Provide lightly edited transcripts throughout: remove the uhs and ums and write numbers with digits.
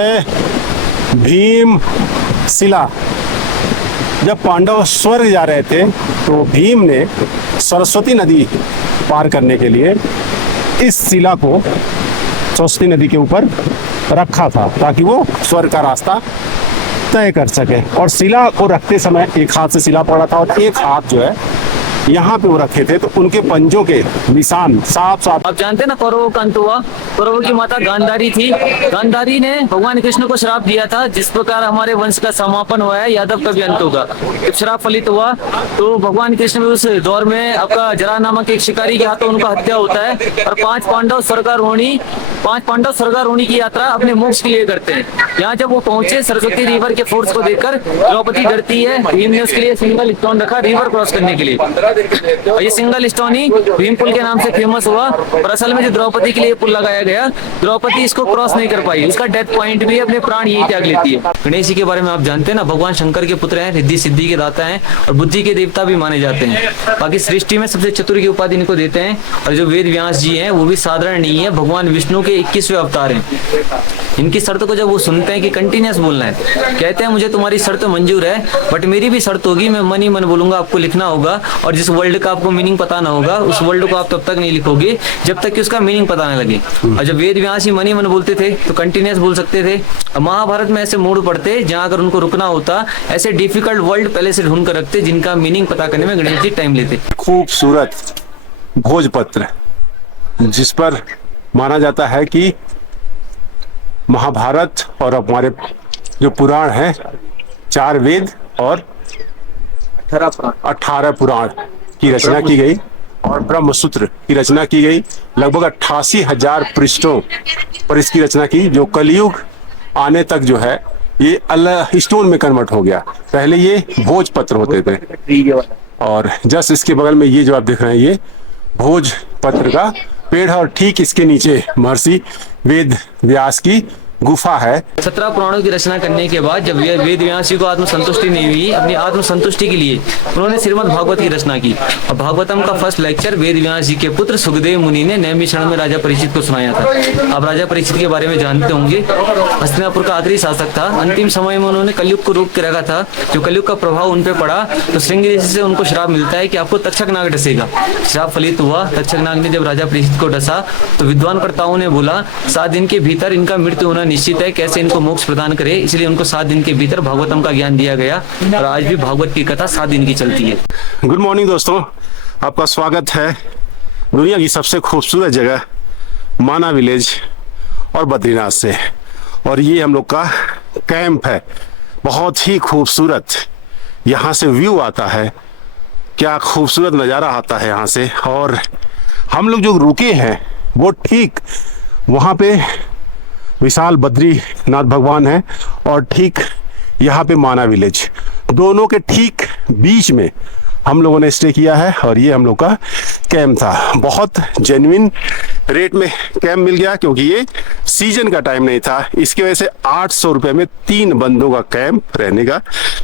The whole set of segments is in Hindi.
है भीम शिला। जब पांडव स्वर्ग जा रहे थे तो भीम ने सरस्वती नदी पार करने के लिए इस शिला को सरस्वती नदी के ऊपर रखा था ताकि वो स्वर्ग का रास्ता तय कर सके। और शिला को रखते समय एक हाथ से शिला पकड़ा था और एक हाथ जो है यहाँ पे वो रखे थे, तो उनके पंजों के निशान साफ साफ। आप जानते हैं ना कौरवों का अंत हुआ। कौरवों की माता गांधारी थी। गांधारी ने भगवान कृष्ण को श्राप दिया था, जिस प्रकार हमारे वंश का समापन हुआ है, यादव का भी अंत होगा। जब श्राप फलित हुआ तो भगवान कृष्ण भी उस दौर में आपका जरा नामक एक शिकारी के हाथों उनका हत्या होता है और पांच पांडव स्वर्गारोहणी की यात्रा अपने मोक्ष के लिए करते हैं। यहाँ जब वो पहुंचे, सरस्वती रिवर के फोर्स को देखकर द्रौपदी डरती है। भीम ने उसके लिए सिंगल स्टोन रखा रिवर क्रॉस करने के लिए। और ये सिंगल स्टोन ही भीम पुल के नाम से फेमस हुआ। और असल में जो द्रौपदी के लिए पुल लगाया गया, द्रौपदी इसको क्रॉस नहीं कर पाई, उसका डेथ पॉइंट भी अपने प्राण यही त्याग लेती है। गणेश जी के बारे में आप जानते हैं ना, भगवान शंकर के पुत्र हैं, रिद्धि सिद्धि के दाता हैं और बुद्धि के देवता भी माने जाते हैं। बाकी सृष्टि में सबसे चतुर की उपाधि इनको देते हैं। और जो वेद व्यास जी हैं वो भी साधारण नहीं है, भगवान विष्णु के 21वें अवतार हैं। इनकी शर्त को जब वो सुनते हैं कि कंटिन्यूस बोलना है, कहते हैं मुझे तुम्हारी शर्त मंजूर है, बट मेरी भी शर्त होगी, मैं मन ही मन बोलूंगा, आपको लिखना होगा। और जिस वर्ल्ड का आपको मीनिंग पता ना होगा, उस वर्ल्ड को आप तब तक नहीं लिखोगे जब तक कि उसका मीनिंग पता ना लगे। और जब वेद व्यास ही मन ही मन बोलते थे तो कंटिन्यूस बोल सकते थे। महाभारत में ऐसे मोड़ पड़ते जहां अगर उनको रुकना होता, ऐसे डिफिकल्ट वर्ल्ड पहले से ढूंढ कर रखते जिनका मीनिंग पता करने में गणेश जी टाइम लेते। खूबसूरत भोजपत्र जिस पर माना जाता है कि महाभारत और हमारे जो पुराण है, 4 वेद और 18 पुराण की रचना की गई और ब्रह्मसूत्र की रचना की गई। लगभग 88,000 पृष्ठों पर इसकी रचना की, जो कलयुग आने तक जो है ये स्टोन में कन्वर्ट हो गया। पहले ये भोजपत्र होते थे। और जस्ट इसके बगल में ये जो आप देख रहे हैं, ये भोजपत्र का पेड़ है और ठीक इसके नीचे महर्षि वेद व्यास की गुफा है। 17 पुराणों की रचना करने के बाद जब वेद व्यास जी को आत्मसंतुष्टि नहीं हुई, अपनी आत्मसंतुष्टि के लिए उन्होंने श्रीमद् भागवत की रचना की। और भागवतम का फर्स्ट लेक्चर वेद व्यास जी के पुत्र सुखदेव मुनि ने नैमिषारण्य में राजा परीक्षित को सुनाया था। आप राजा परीक्षित के बारे में जानते होंगे, हस्तिनापुर का आखिरी शासक था। अंतिम समय में उन्होंने कलयुग को रोक के रखा था। जो कलयुग का प्रभाव उन पर पड़ा तो श्रृंगी ऋषि से उनको श्राप मिलता है कि आपको तक्षक नाग डसेगा। श्राप फलित हुआ। तक्षक नाग ने जब राजा परीक्षित को डसा तो विद्वान कर्ताओं ने बोला 7 दिन के भीतर इनका मृत्यु होना निश्चित है, कैसे इनको मोक्ष प्रदान करे। इसलिए उनको 7 दिन के भीतर भागवतम का ज्ञान दिया गया और आज भी भागवत की कथा 7 दिन की चलती है। गुड मॉर्निंग दोस्तों, आपका स्वागत है दुनिया की सबसे खूबसूरत जगह माना विलेज और बद्रीनाथ से। और ये हम लोग का कैंप है, बहुत ही खूबसूरत। यहाँ से व्यू आता है, क्या खूबसूरत नज़ारा आता है यहाँ से। और हम लोग जो रुके हैं वो ठीक वहाँ पे विशाल बद्रीनाथ भगवान है और ठीक यहाँ पे माना विलेज, दोनों के ठीक बीच में हम लोगों ने स्टे किया है। और ये हम लोग का कैंप था। बहुत जेन्युइन रेट में कैंप मिल गया क्योंकि ये सीजन का टाइम नहीं था। इसकी वजह से 800 रुपये में 3 बंदों का कैंप, रहने का,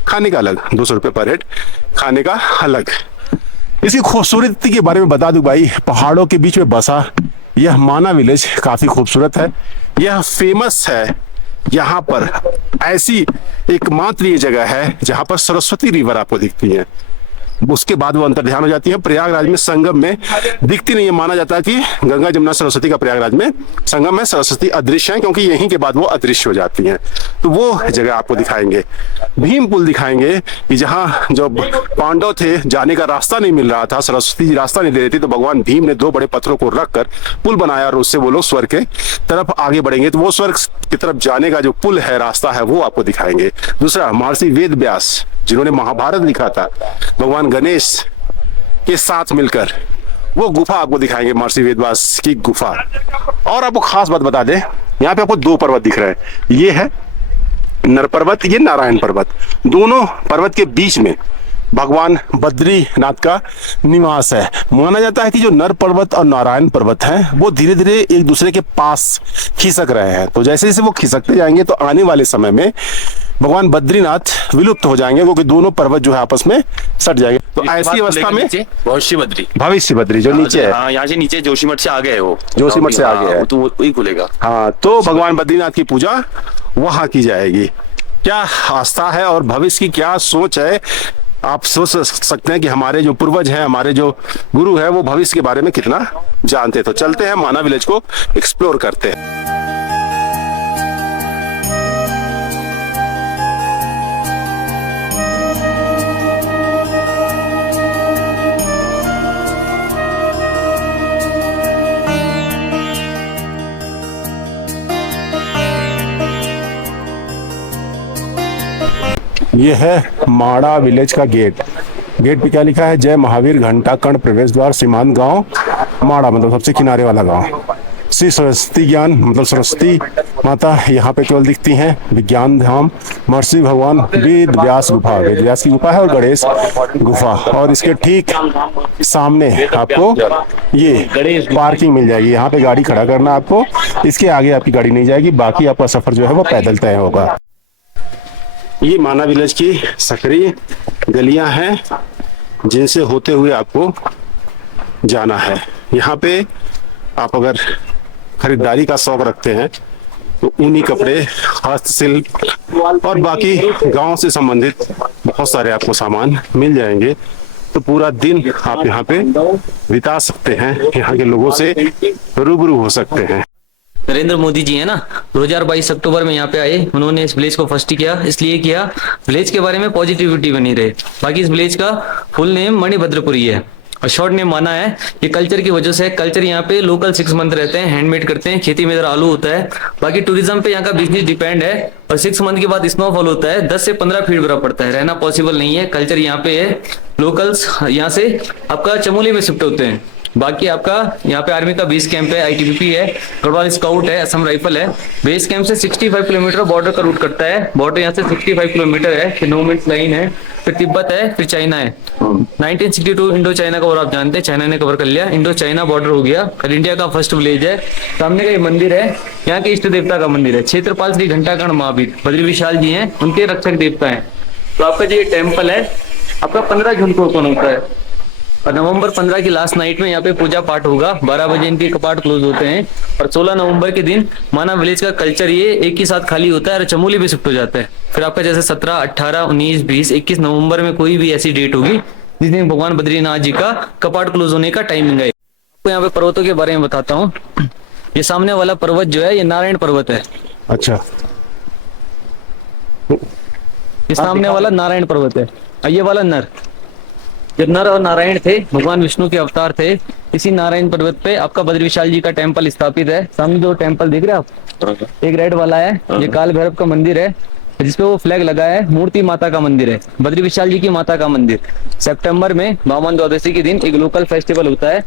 खाने का अलग, 200 रुपये पर हेड, खाने का अलग। इसकी खूबसूरती के बारे में बता दूं भाई, पहाड़ों के बीच में बसा यह माना विलेज काफ़ी खूबसूरत है। यह फेमस है, यहाँ पर ऐसी एकमात्र ये जगह है जहाँ पर सरस्वती रिवर आपको दिखती है। उसके बाद वो अंतर्ध्यान हो जाती है। प्रयागराज में संगम में दिखती नहीं है। माना जाता है कि गंगा जमुना सरस्वती का प्रयागराज में संगम है, सरस्वती अदृश्य है क्योंकि यहीं के बाद वो अदृश्य हो जाती हैं। तो वो जगह आपको दिखाएंगे। भीम पुल दिखाएंगे कि जहाँ जब पांडव थे जाने का रास्ता नहीं मिल रहा था, सरस्वती जी रास्ता नहीं दे रही थी, तो भगवान भीम ने 2 बड़े पत्थरों को रखकर पुल बनाया और उससे वो लोग स्वर्ग के तरफ आगे बढ़ेंगे। तो वो स्वर्ग की तरफ जाने का जो पुल है, रास्ता है, वो आपको दिखाएंगे। दूसरा, महर्षि वेद व्यास जिन्होंने महाभारत लिखा था भगवान गणेश के साथ मिलकर, वो गुफा आपको दिखाएंगे, महर्षि वेद व्यास की गुफा। और आपको खास बात बता दें, यहाँ पे आपको 2 पर्वत दिख रहे हैं। ये है नर पर्वत, ये नारायण पर्वत। दोनों पर्वत के बीच में भगवान बद्रीनाथ का निवास है। माना जाता है कि जो नर पर्वत और नारायण पर्वत हैं वो धीरे धीरे एक दूसरे के पास खिसक रहे हैं। तो जैसे जैसे वो खिसकते जाएंगे तो आने वाले समय में भगवान बद्रीनाथ विलुप्त हो जाएंगे क्योंकि दोनों पर्वत जो है आपस में सट जाएंगे। तो ऐसी अवस्था में भविष्य बद्री जो नीचे है, यहाँ से नीचे जोशीमठ से आगे है, वो जोशीमठ से आगे है, तो वही खुलेगा। हाँ, तो भगवान बद्रीनाथ की पूजा वहां की जाएगी। क्या आस्था है और भविष्य की क्या सोच है, आप सोच सकते हैं कि हमारे जो पूर्वज हैं, हमारे जो गुरु हैं, वो भविष्य के बारे में कितना जानते। तो चलते हैं माना विलेज को एक्सप्लोर करते हैं। ये है माड़ा विलेज का गेट। गेट पे क्या लिखा है? जय महावीर घंटाकर्ण प्रवेश द्वार सीमांत गांव माड़ा, मतलब सबसे किनारे वाला गांव। श्री सरस्वती ज्ञान मतलब सरस्वती माता यहाँ पे केवल दिखती हैं। विज्ञान धाम, महर्षि भगवान वेद व्यास गुफा, वेद व्यास की गुफा है, और गणेश गुफा। और इसके ठीक सामने आपको ये पार्किंग मिल जाएगी। यहाँ पे गाड़ी खड़ा करना आपको, इसके आगे आपकी गाड़ी नहीं जाएगी। बाकी आपका सफर जो है वो पैदल तय होगा। ये माना विलेज की सकरी गलियां हैं जिनसे होते हुए आपको जाना है। यहाँ पे आप अगर खरीदारी का शौक रखते हैं तो ऊनी कपड़े, हस्तशिल्प और बाकी गांव से संबंधित बहुत सारे आपको सामान मिल जाएंगे। तो पूरा दिन आप यहाँ पे बिता सकते हैं, यहाँ के लोगों से रूबरू हो सकते हैं। नरेंद्र मोदी जी है ना, 2022 अक्टूबर में यहाँ पे आए। उन्होंने इस विलेज को फर्स्ट किया, इसलिए किया विलेज के बारे में पॉजिटिविटी बनी रहे। बाकी इस विलेज का फुल नेम मणिभद्रपुरी है और शॉर्ट नेम माना है। ये कल्चर की वजह से, कल्चर यहाँ पे लोकल 6 मंथ रहते हैं, हैंडमेड करते हैं, खेती में इधर आलू होता है। बाकी टूरिज्म पे यहाँ का बिजनेस डिपेंड है और 6 मंथ के बाद स्नोफॉल होता है। 10 से 15 फीट बर्फ पड़ता है, रहना पॉसिबल नहीं है। कल्चर यहाँ पे है। लोकल्स यहाँ से आपका चमोली में शिफ्ट होते हैं। बाकी आपका यहाँ पे आर्मी का बेस कैंप है, आईटीबीपी है, गढ़वाल स्काउट है, असम राइफल है। बेस कैंप से 65 किलोमीटर बॉर्डर का रूट करता है। बॉर्डर यहाँ से 65 किलोमीटर है, फिर नो मिनट्स लाइन है, फिर तिब्बत है, फिर चाइना है। 1962 इंडो चाइना का, और आप जानते हैं चाइना ने कवर कर लिया। इंडो चाइना बॉर्डर हो गया। कल इंडिया का फर्स्ट विलेज है। सामने का ये मंदिर है, यहाँ के इष्ट देवता का मंदिर है। क्षेत्रपाल श्री घंटाकर्ण महावीर बद्री विशाल जी हैं, उनके रक्षक देवता है। तो आपका जो ये टेम्पल है आपका 15 जून को ओपन होता है और नवंबर 15 की लास्ट नाइट में यहाँ पे पूजा पाठ होगा। 12 बजे इनके कपाट क्लोज होते हैं और 16 नवंबर के दिन माना विलेज का कल्चर ये एक ही साथ खाली होता है और चमोली भी शिफ्ट हो जाता है। फिर आपका जैसे 17, 18, 19, 20, 21 नवंबर में कोई भी ऐसी डेट होगी जिस दिन भगवान बद्रीनाथ जी का कपाट क्लोज होने का टाइमिंग है। आपको यहाँ पे पर्वतों के बारे में बताता हूँ। ये सामने वाला पर्वत जो है ये नारायण पर्वत है। अच्छा, ये सामने वाला नारायण पर्वत है और ये वाला नर। जब नर और नारायण थे, भगवान विष्णु के अवतार थे, इसी नारायण पर्वत पे आपका बद्री विशाल जी का टेम्पल स्थापित है। सामने जो टेम्पल दिख रहे हैं आप, एक रेड वाला है, ये काल भैरव का मंदिर है जिसपे वो फ्लैग लगा है। मूर्ति माता का मंदिर है, बद्री विशाल जी की माता का मंदिर। सितंबर में वामन द्वादशी के दिन एक लोकल फेस्टिवल होता है।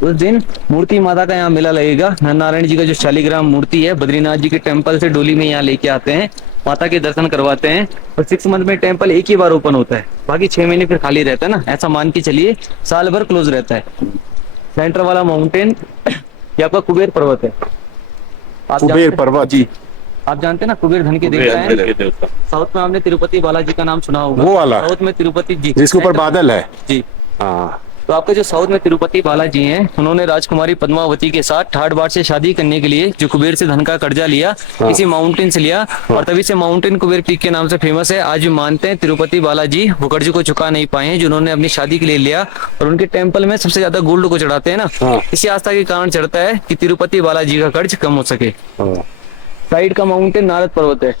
उस दिन मूर्ति माता का यहाँ मेला लगेगा। नारायण जी का जो शालिग्राम मूर्ति है बद्रीनाथ जी के टेम्पल से डोली में यहाँ लेके आते हैं, माता के दर्शन करवाते हैं। और 6 मंथ में टेम्पल एक ही बार ओपन होता है, बाकी 6 महीने फिर खाली रहता है ना, ऐसा मान के चलिए साल भर क्लोज रहता है। सेंटर वाला माउंटेन ये आपका कुबेर पर्वत है। कुबेर पर्वत जी, आप जानते हैं ना, कुबेर धन के देवता है। साउथ में आपने तिरुपति बालाजी का नाम सुना होगा, वो वाला साउथ में तिरुपति जी जिसके ऊपर बादल है जी। हाँ, तो आपके जो साउथ में तिरुपति बालाजी हैं, उन्होंने राजकुमारी पद्मावती के साथ ठाठ बाट से शादी करने के लिए जो कुबेर से धन का कर्जा लिया, इसी माउंटेन से लिया और तभी से माउंटेन कुबेर पीक के नाम से फेमस है। आज भी मानते हैं तिरुपति बालाजी वो कर्ज को चुका नहीं पाए हैं जो उन्होंने अपनी शादी के लिए लिया। और उनके टेम्पल में सबसे ज्यादा गोल्ड को चढ़ाते हैं ना, इसी आस्था के कारण चढ़ता है कि तिरुपति बालाजी का कर्ज कम हो सके। साइड का माउंटेन नारद पर्वत है,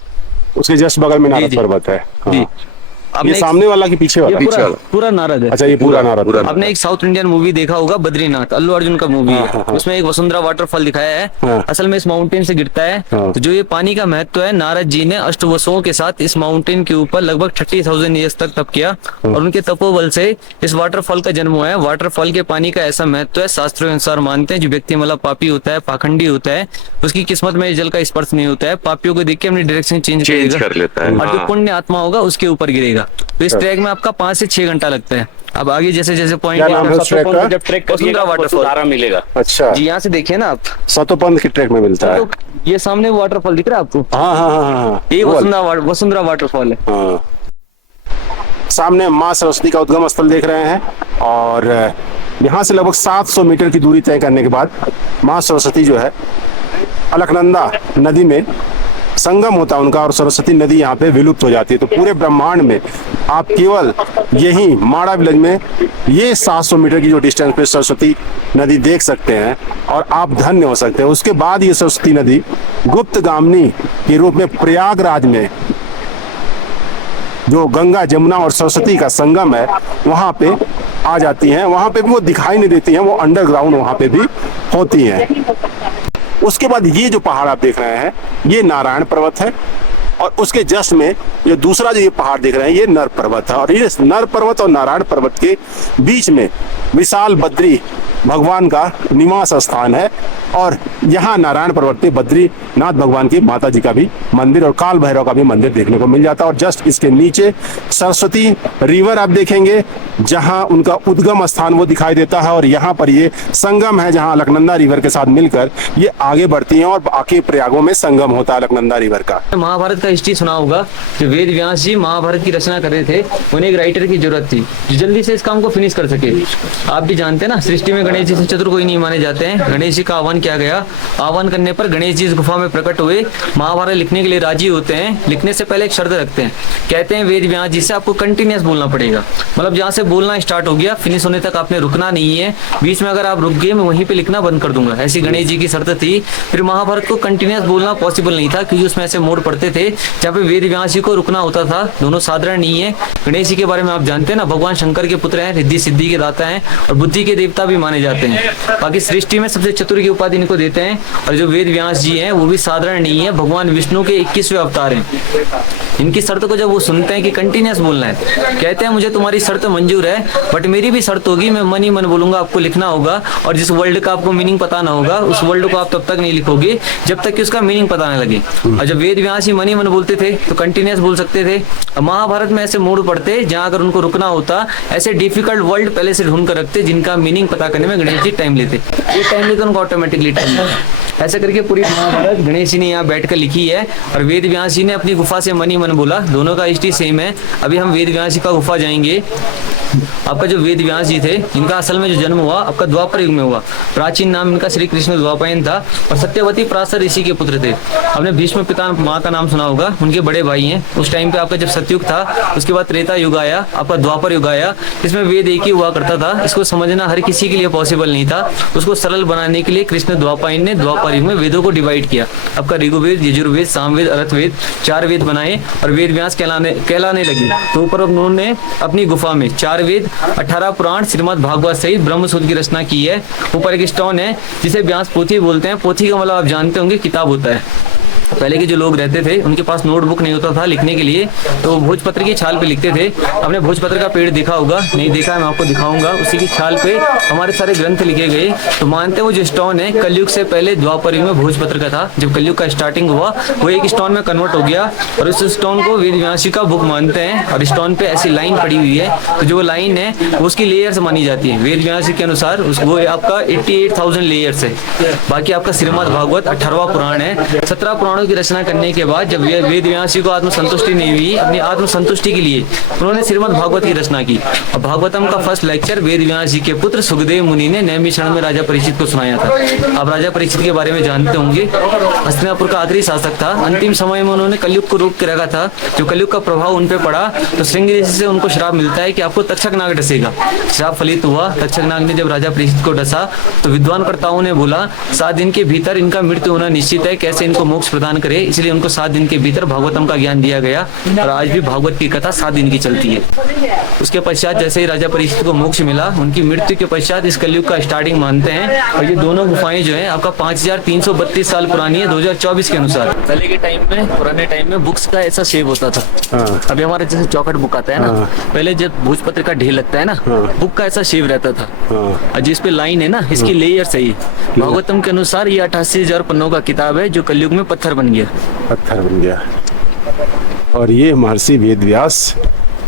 उसके जस्ट बगल में नारद पर्वत है जी। ये सामने वाला कि पीछे वाला? पूरा नारद है। अच्छा, ये पूरा नारद। आपने एक साउथ इंडियन मूवी देखा होगा बद्रीनाथ, अल्लू अर्जुन का मूवी है, उसमें एक वसुंधरा वाटरफॉल दिखाया है। असल में इस माउंटेन से गिरता है। तो जो ये पानी का महत्व है, नारद जी ने अष्टवसुओं के साथ इस माउंटेन के ऊपर लगभग 30,000 ईयर्स तक तप किया और उनके तपोबल से इस वाटरफॉल का जन्म हुआ है। वाटरफॉल के पानी का ऐसा महत्व है, शास्त्रों के अनुसार मानते हैं जो व्यक्ति मतलब पापी होता है, पाखंडी होता है, उसकी किस्मत में जल का स्पर्श नहीं होता है। पापियों को देख के अपनी डायरेक्शन चेंज कर लेता है और जो पुण्य आत्मा होगा उसके ऊपर गिरेगा। तो इस ट्रैक में आपका 5 से 6 घंटा लगता है। अब आगे जैसे जैसे पॉइंट जब ट्रैक वसुंधरा वाटरफॉल मिलेगा। अच्छा जी, यहाँ से देखिए ना आप, सतोपंथ की ट्रैक में मिलता है। ये सामने वाटरफॉल दिख रहा है आपको? हाँ, ये वसुंधरा वाटरफॉल है। सामने माँ सरस्वती का उद्गम स्थल देख रहे हैं और यहाँ से लगभग 700 मीटर की दूरी तय करने के बाद माँ सरस्वती जो है अलकनंदा नदी में संगम होता है उनका और सरस्वती नदी यहाँ पे विलुप्त हो जाती है। तो पूरे ब्रह्मांड में आप केवल यही माड़ा विलेज में ये 700 मीटर की जो डिस्टेंस पे सरस्वती नदी देख सकते हैं और आप धन्य हो सकते हैं। उसके बाद ये सरस्वती नदी गुप्तगामिनी के रूप में प्रयागराज में जो गंगा जमुना और सरस्वती का संगम है वहां पे आ जाती हैं। वहां पे भी वो दिखाई नहीं देती हैं, वो अंडरग्राउंड वहां पे भी होती हैं। उसके बाद ये जो पहाड़ आप देख रहे हैं ये नारायण पर्वत है और उसके जस्ट में ये दूसरा जो ये पहाड़ देख रहे हैं ये नर पर्वत है और ये नर पर्वत और नारायण पर्वत के बीच में विशाल बद्री भगवान का निवास स्थान है और यहाँ नारायण पर्वत पे बद्रीनाथ भगवान की माता जी का भी मंदिर और काल भैरव का भी मंदिर देखने को मिल जाता है। और जस्ट इसके नीचे सरस्वती रिवर आप देखेंगे जहाँ उनका उद्गम स्थान वो दिखाई देता है और यहाँ पर ये संगम है जहाँ अलकनंदा रिवर के साथ मिलकर ये आगे बढ़ती हैं और बाकी प्रयागों में संगम होता है अलकनंदा रिवर का। महाभारत का हिस्ट्री सुना होगा, जो वेद व्यास जी महाभारत की रचना कर रहे थे उन्हें एक राइटर की जरूरत थी जो जल्दी से इस काम को फिनिश कर सके। आप भी जानते हैं ना, सृष्टि में गणेश जी से चतुर कोई नहीं माने जाते हैं। गणेश जी का आह्वान किया गया, आह्वान करने पर गणेश जी इस गुफा में प्रकट हुए, महाभारत लिखने के लिए राजी होते हैं। लिखने से पहले एक शर्त रखते हैं, कहते हैं वेद व्यास जी से आपको कंटिन्यूअस बोलना पड़ेगा, मतलब जहाँ से बोलना स्टार्ट हो गया फिनिश होने तक आपने रुकना नहीं है। बीच में अगर आप रुक गए मैं वहीं पे लिखना बंद कर दूंगा, ऐसी गणेश जी की शर्त थी। फिर महाभारत को कंटिन्यूअस बोलना पॉसिबल नहीं था क्योंकि उसमें ऐसे मोड़ पड़ते थे जहाँ पे वेद व्यास जी को रुकना होता था। दोनों साधारण नहीं है। गणेश जी के बारे में आप जानते हैं ना, भगवान शंकर के पुत्र हैं, रिद्धि सिद्धि के दाता हैं और बुद्धि के देवता भी माने जाते हैं। बाकी सृष्टि में सबसे चतुर की उपाधि इनको देते हैं। और जो वेद व्यास जी हैं वो भी साधारण नहीं है, भगवान विष्णु के 21वें अवतार हैं। इनकी शर्त को जब वो सुनते हैं कि कंटिन्यूअस बोलना है, कहते हैं मुझे तुम्हारी शर्त मंजूर है बट मेरी भी शर्त होगी, मैं मन ही मन बोलूंगा, आपको लिखना होगा और जिस वर्ल्ड का आपको मीनिंग पता ना होगा उस वर्ल्ड को आप तब तक नहीं लिखोगे जब तक कि उसका मीनिंग पता ना लगे। और जब वेद व्यास ही मन ही मन बोलते थे तो कंटिन्यूअस बोल सकते थे। महाभारत में ऐसे मोड़ पड़ते जहां अगर उनको रुकना होता, ऐसे डिफिकल्ट वर्ड पहले से ढूंढ कर रखते जिनका मीनिंग पता करने में गणेश जी टाइम लेते। ये टाइम लेते उनको ऑटोमेटिकली टाइम लेते। ऐसा करके पूरी महाभारत गणेश जी ने यहाँ बैठकर लिखी है और वेद व्यास जी ने अपनी गुफा से मन ही मन बोला। दोनों का हिस्ट्री सेम है। अभी हम वेद व्यास जी का गुफा जाएंगे। आपका जो वेद व्यास जी थे इनका असल में जो जन्म हुआ आपका द्वापर युग में हुआ। प्राचीन नाम इनका श्री कृष्ण द्वापायन था और सत्यवती पराशर ऋषि के पुत्र थे। आपने भीष्म पिता माँ का नाम सुना होगा, उनके बड़े भाई हैं। उस टाइम पे आपका जब सतयुग था उसके बाद त्रेता युग आया, आपका द्वापर युग आया। इसमें वेद एक ही हुआ करता था। इसको समझना हर किसी के लिए पॉसिबल नहीं था। उसको सरल बनाने के लिए कृष्ण द्वापायन ने द्वापर युग में वेदों को डिवाइड किया। आपका ऋग्वेद, यजुर्वेद, सामवेद, अर्थवेद 4 वेद बनाए और वेद व्यास कहलाने लगे। तो ऊपर उन्होंने अपनी गुफा में 4 वेद, 18 पुराण, श्रीमद् भागवत सहित ब्रह्म सूत्र की रचना की है। ऊपर एक स्टोन है जिसे व्यास पोथी बोलते हैं। पोथी का मतलब आप जानते होंगे किताब होता है। पहले के जो लोग रहते थे उनके पास नोटबुक नहीं होता था लिखने के लिए, तो भोजपत्र की छाल पे लिखते थे। आपने भोजपत्र का पेड़ देखा होगा, नहीं देखा है मैं आपको दिखाऊंगा। उसी की छाल पे हमारे सारे ग्रंथ लिखे गए। तो मानते वो जो स्टोन है कलयुग से पहले द्वापर युग में भोजपत्र का था। जब कलयुग का स्टार्टिंग हुआ वो एक स्टोन में कन्वर्ट हो गया और उस स्टोन को वेद व्यास जी का बुक मानते हैं। और स्टोन पे ऐसी लाइन पड़ी हुई है, तो जो लाइन है वो उसकी लेयर्स मानी जाती है। वेद व्यास जी के अनुसार वो आपका 88,000 लेयर्स है। बाकी आपका श्रीमद् भागवत 18वां पुराण है। 17 पुराणों की रचना करने के बाद जब वेद व्यास जी को आत्मसंतुष्टि नहीं हुई, अपनी आत्मसंतुष्टि के लिए उन्होंने श्रीमद् भागवत की रचना की। और भागवतम का फर्स्ट लेक्चर वेद व्यास जी के पुत्र सुखदेव मुनि ने नैमिषारण्य में राजा परीक्षित को सुनाया था। आप राजा परीक्षित के बारे में जानते होंगे, हस्तिनापुर का आखिरी शासक था। अंतिम समय में उन्होंने कलयुग को रोक के रखा था। जो कलयुग का प्रभाव उन पे पड़ा तो श्रृंग ऋषि से उनको श्राप मिलता है कि आपको तक्षक नाग डसेगा। श्राप फलित हुआ। तक्षक नाग ने जब राजा परीक्षित को डसा तो विद्वान कर्ताओं ने बोला 7 दिन के भीतर इनका मृत्यु होना निश्चित है, कैसे इनको मोक्ष प्रदान करे। इसलिए उनको 7 दिन के भीतर भागवतम का ज्ञान दिया गया और आज भी भागवत की कथा 7 दिन की चलती है। उसके पश्चात जैसे ही राजा परीक्षित को मोक्ष मिला, उनकी मृत्यु के पश्चात इस कलयुग का स्टार्टिंग मानते हैं। और ये दोनों गुफाएं जो है आपका 5332 साल पुरानी है 2024 के अनुसार। पहले के टाइम में, पुराने टाइम में बुक्स का ऐसा शेप होता था। अभी हमारे जैसे चौखट बुक आता है ना, पहले जब भोजपत्र का ढेर लगता है ना, बुक का ऐसा शेप रहता था। और जिस पे लाइन है ना, इसकी लेयर सही। भागवतम के अनुसार ये 88,000 पन्नों का किताब है जो कलयुग में पत्थर बन गया। और ये महर्षि वेद व्यास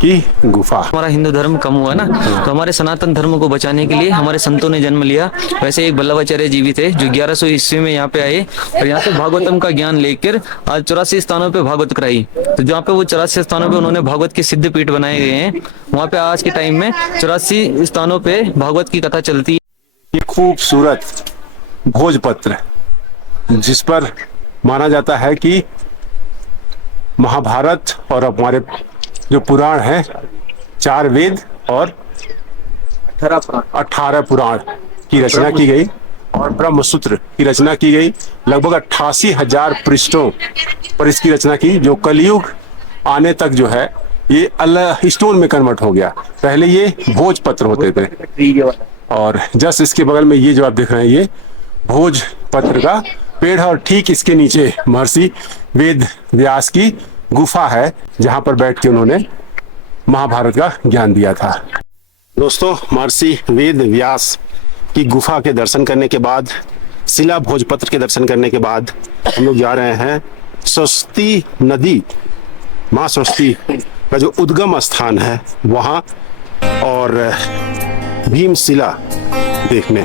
की गुफा। हमारा हिंदू धर्म कम हुआ ना, तो हमारे सनातन धर्म को बचाने के लिए हमारे संतों ने जन्म लिया। वैसे एक वल्लभाचार्य जी भी थे जो 1100 ईस्वी में यहाँ पे आए और यहाँ से भागवतम का ज्ञान लेकर आज 84 स्थानों पे भागवत कराई। तो जहाँ पे वो 84 स्थानों पे उन्होंने भागवत के सिद्ध पीठ बनाए गए हैं, वहाँ पे आज के टाइम में 84 स्थानों पे भागवत की कथा चलती है। ये खूबसूरत भोजपत्र जिस पर माना जाता है कि महाभारत और हमारे जो पुराण हैं, 4 वेद और 18 पुराण की रचना की गई और ब्रह्म सूत्र की रचना की गई। लगभग 88,000 पृष्ठों पर इसकी रचना की, जो कलयुग आने तक जो है ये स्टोन में कन्वर्ट हो गया। पहले ये भोजपत्र होते थे और जस्ट इसके बगल में ये जो आप देख रहे हैं ये भोजपत्र का पेड़ है और ठीक इसके नीचे महर्षि वेद व्यास की गुफा है, जहां पर बैठ के उन्होंने महाभारत का ज्ञान दिया था। दोस्तों, महर्षि वेद व्यास की गुफा के दर्शन करने के बाद, शिला भोजपत्र के दर्शन करने के बाद हम लोग जा रहे हैं सरस्वती नदी, माँ सरस्वती का जो उद्गम स्थान है वहां और भीमशिला देखने।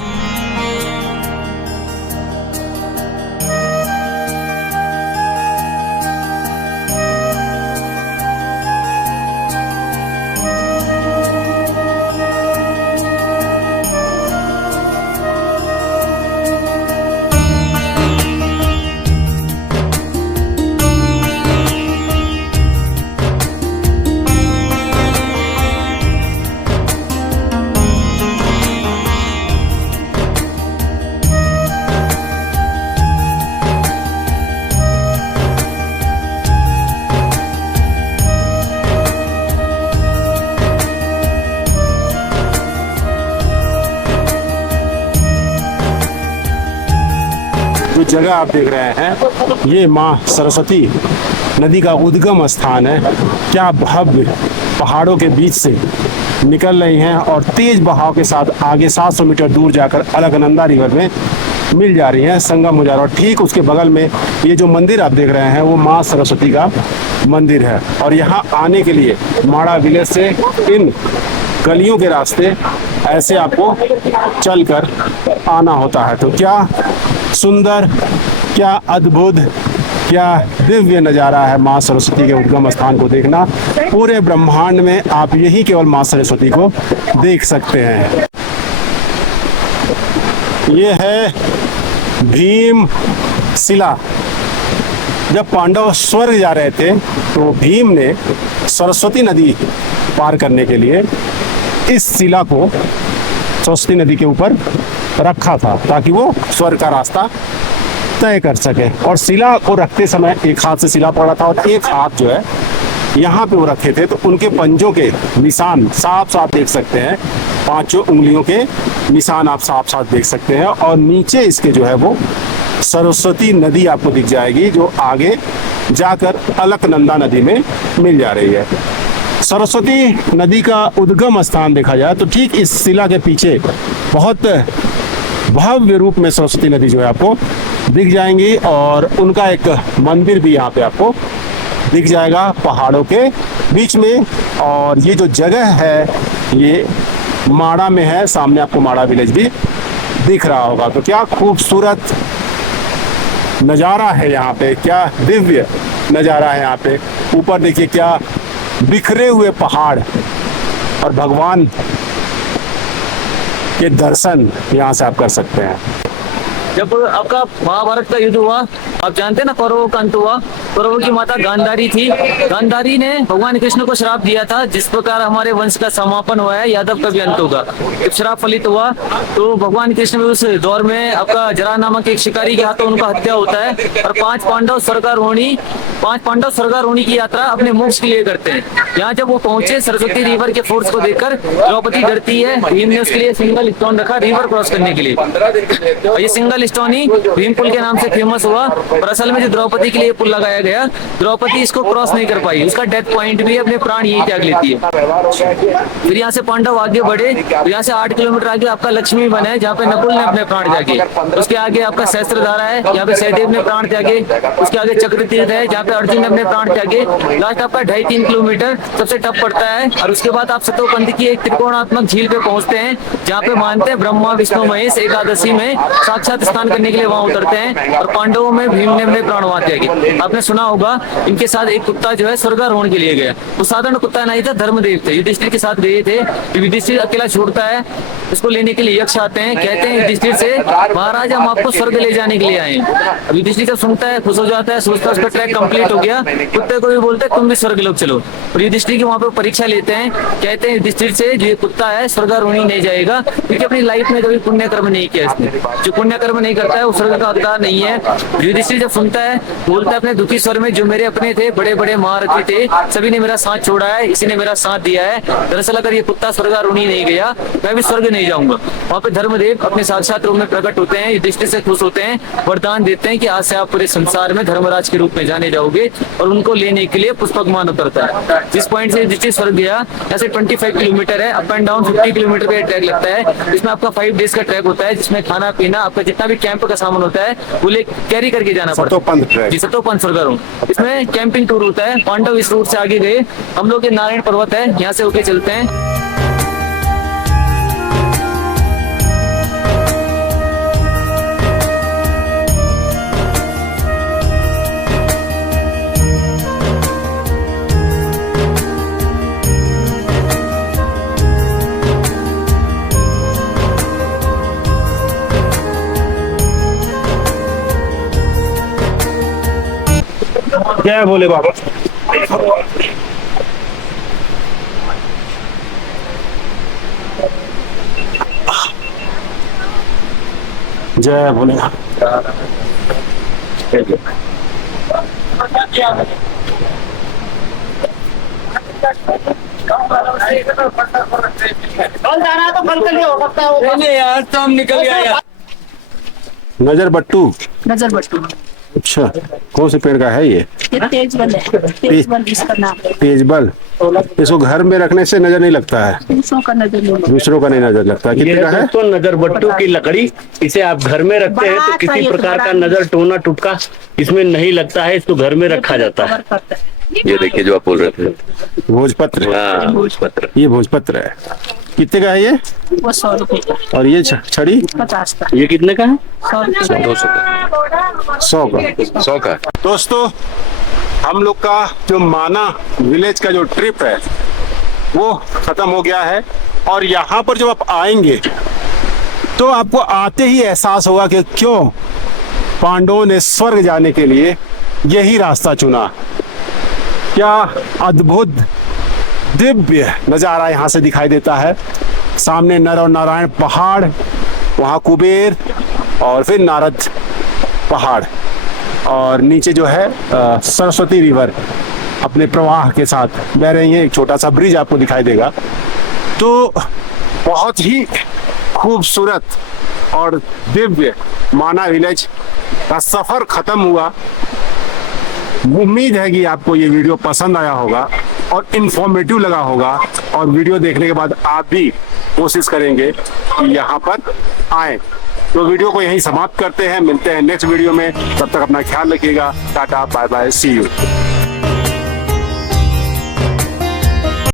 जो जगह आप देख रहे हैं ये माँ सरस्वती नदी का उद्गम स्थान है। क्या भव्य पहाड़ों के बीच से निकल रही हैं और तेज बहाव के साथ आगे 700 मीटर दूर जाकर अलकनंदा रिवर में मिल जा रही हैं, संगम हो जा रहा है। और ठीक उसके बगल में ये जो मंदिर आप देख रहे हैं वो माँ सरस्वती का मंदिर है और यहाँ आने के लिए माड़ा विलेज से इन गलियों के रास्ते ऐसे आपको चलकर आना होता है। तो क्या सुंदर, क्या अद्भुत, क्या दिव्य नज़ारा है माँ सरस्वती के उद्गम स्थान को देखना। पूरे ब्रह्मांड में आप यही केवल माँ सरस्वती को देख सकते हैं। ये है भीमशिला। जब पांडव स्वर्ग जा रहे थे तो भीम ने सरस्वती नदी पार करने के लिए इस शिला को सरस्वती नदी के ऊपर रखा था ताकि वो स्वर्ग का रास्ता तय कर सके। और शिला को रखते समय एक हाथ से शिला पड़ा था और एक हाथ जो है यहाँ पे वो रखे थे, तो उनके पंजों के निशान साफ साफ देख सकते हैं। 5 उंगलियों के निशान आप साफ साफ देख सकते हैं। और नीचे इसके जो है वो सरस्वती नदी आपको दिख जाएगी, जो आगे जाकर अलकनंदा नदी में मिल जा रही है। सरस्वती नदी का उद्गम स्थान देखा जाए तो ठीक इस शिला के पीछे बहुत भव्य रूप में सरस्वती नदी जो है आपको दिख जाएंगी और उनका एक मंदिर भी यहाँ पे आपको दिख जाएगा पहाड़ों के बीच में। और ये जो जगह है ये माड़ा में है, सामने आपको माड़ा विलेज भी दिख रहा होगा। तो क्या खूबसूरत नज़ारा है यहाँ पे, क्या दिव्य नज़ारा है यहाँ पे। ऊपर देखिए क्या बिखरे हुए पहाड़ और भगवान के दर्शन यहाँ से आप कर सकते हैं। जब आपका महाभारत का युद्ध हुआ, आप जानते हैं ना कौरवों का अंत हुआ। कौरवों की माता गांधारी थी। गांधारी ने भगवान कृष्ण को श्राप दिया था, जिस प्रकार हमारे वंश का समापन हुआ है, यादव का भी अंत होगा। जब श्राप फलित हुआ तो भगवान कृष्ण में उस दौर में आपका जरा नामक एक शिकारी के हाथों उनका हत्या होता है और 5 पांडव स्वर्गारोहणी की यात्रा अपने मोक्ष के लिए करते हैं। यहाँ जब वो पहुंचे, सरस्वती रिवर के फोर्स को देखकर द्रौपदी डरती है। भीम ने उसके लिए सिंगल स्टोन रखा रिवर क्रॉस करने के लिए। और ये सिंगल स्टोन ही भीम पुल के नाम से फेमस हुआ। और असल में जो द्रौपदी के लिए पुल लगाया गया, द्रौपदी इसको क्रॉस नहीं कर पाई, उसका डेथ पॉइंट भी अपने प्राण यही त्याग लेती है। फिर यहाँ से पांडव आगे बढ़े, यहाँ से 8 किलोमीटर आगे आपका लक्ष्मी वन है, जहाँ पे नकुल ने अपने प्राण त्यागे। उसके आगे आपका सहस्त्रधारा है, यहाँ पे सहदेव ने प्राण त्यागे। उसके आगे चक्र तीर्थ है, जहाँ पे अर्जुन ने अपने प्राण त्यागे। लास्ट आपका 2.5-3 किलोमीटर सबसे टफ पड़ता है। और उसके बाद आप सतोपंथ की एक त्रिकोणात्मक झील पे पहुंचते हैं, जहाँ पे मानते हैं ब्रह्मा विष्णु महेश एकादशी में साक्षात स्नान करने के लिए वहां उतरते हैं। और पांडवों में भीम ने अपने प्राण वहां त्यागे। आपने सुना होगा, इनके साथ एक कुत्ता जो है स्वर्गारोहण के लिए गया। वो साधारण कुत्ता नहीं था, धर्मदेव थे, युधिष्ठिर के साथ गए थे। युधिष्ठिर अकेला छूटता है, उसको लेने के लिए यक्ष आते हैं, कहते हैं युधिष्ठिर से महाराज हम आपको स्वर्ग ले जाने के लिए आए। अब युधिष्ठिर जब सुनता है खुश हो जाता है, सोचता है उसका ट्रैक कंप्लीट हो गया, कुत्ते को भी बोलते हैं तुम भी स्वर्ग लोग चलो। और युधिष्ठिर की वहां पे परीक्षा लेते हैं, कहते हैं युधिष्ठिर से जो ये कुत्ता है स्वर्गारोहणी नहीं जाएगा, क्योंकि अपनी लाइफ में कभी पुण्य कर्म नहीं किया इसने। जो पुण्य कर्म नहीं करता है वो स्वर्ग का हकदार नहीं है। युधिष्ठिर जब सुनता है, बोलता है अपने दुखी स्वर में, जो मेरे अपने थे, बड़े बड़े महारथी थे, सभी ने मेरा साथ छोड़ा है, इसी ने मेरा साथ दिया है। दरअसल अगर ये कुत्ता स्वर्गारोहणी नहीं गया, मैं भी स्वर्ग नहीं जाऊंगा। वहाँ पे धर्मदेव अपने साक्षात रूप में प्रकट होते हैं, युधिष्ठिर से खुश होते हैं, वरदान देते हैं कि आज से आप पूरे संसार में धर्मराज के रूप में जाने जाओगे। और उनको लेने के लिए पुष्पकमान उतरता है। जिस पॉइंट से युधिष्ठिर स्वर्ग गया, ऐसे 25 किलोमीटर है, अप एंड डाउन 50 किलोमीटर का ट्रैक लगता है। इसमें आपका 5 डेज का ट्रैक होता है, जिसमें खाना पीना, आपका जितना भी कैंप का सामान होता है वो ले कैरी करके जाना पड़ता है। जी, सतोपंथ स्वर्गारोहण। इसमें कैंपिंग टूर होता है। पांडव इस रूट से आगे गए, हम लोग ये नारायण पर्वत है, यहाँ से होके चलते हैं। जय भोले बाबा। जय भोले। कल जाना तो कल के लिए हो सकता है। नहीं यार, तो हम निकल गया यार। नजर बट्टू। नजर बट्टू। अच्छा, कौन से पेड़ का है ये? तेज बल है, तेज बल इसका नाम है। तेजबल। इसको घर में रखने से नजर नहीं लगता है, दूसरों का नजर नहीं लगता। दूसरों का नहीं नजर लगता। कितने का है? तो नजर बट्टू की लकड़ी, इसे आप घर में रखते हैं तो किसी प्रकार का नजर टोना टुटका इसमें नहीं लगता है, इसको घर में रखा जाता है। ये देखिए जो आप बोल रहे थे, भोजपत्र। हाँ भोजपत्र। ये भोजपत्र है। कितने का है ये? वो 100 रुपए का। और ये छड़ी? 50 का। ये कितने का है? 100 रुपए। 100 का। 100 का। दोस्तों, हम लोग का जो माना विलेज का जो ट्रिप है वो खत्म हो गया है। और यहाँ पर जब आप आएंगे तो आपको आते ही एहसास होगा कि क्यों पांडवों ने स्वर्ग जाने के लिए यही रास्ता चुना। क्या अद्भुत दिव्य नजारा यहाँ से दिखाई देता है। सामने नर और नारायण पहाड़, वहाँ कुबेर, और फिर नारद पहाड़, और नीचे जो है सरस्वती रिवर अपने प्रवाह के साथ बह रही है। एक छोटा सा ब्रिज आपको दिखाई देगा। तो बहुत ही खूबसूरत और दिव्य माना विलेज का सफर खत्म हुआ। उम्मीद है कि आपको ये वीडियो पसंद आया होगा और इंफॉर्मेटिव लगा होगा, और वीडियो देखने के बाद आप भी कोशिश करेंगे कि यहाँ पर आए। तो वीडियो को यहीं समाप्त करते हैं, मिलते हैं नेक्स्ट वीडियो में। तब तक अपना ख्याल रखिएगा। Ta ta, bye bye, see you.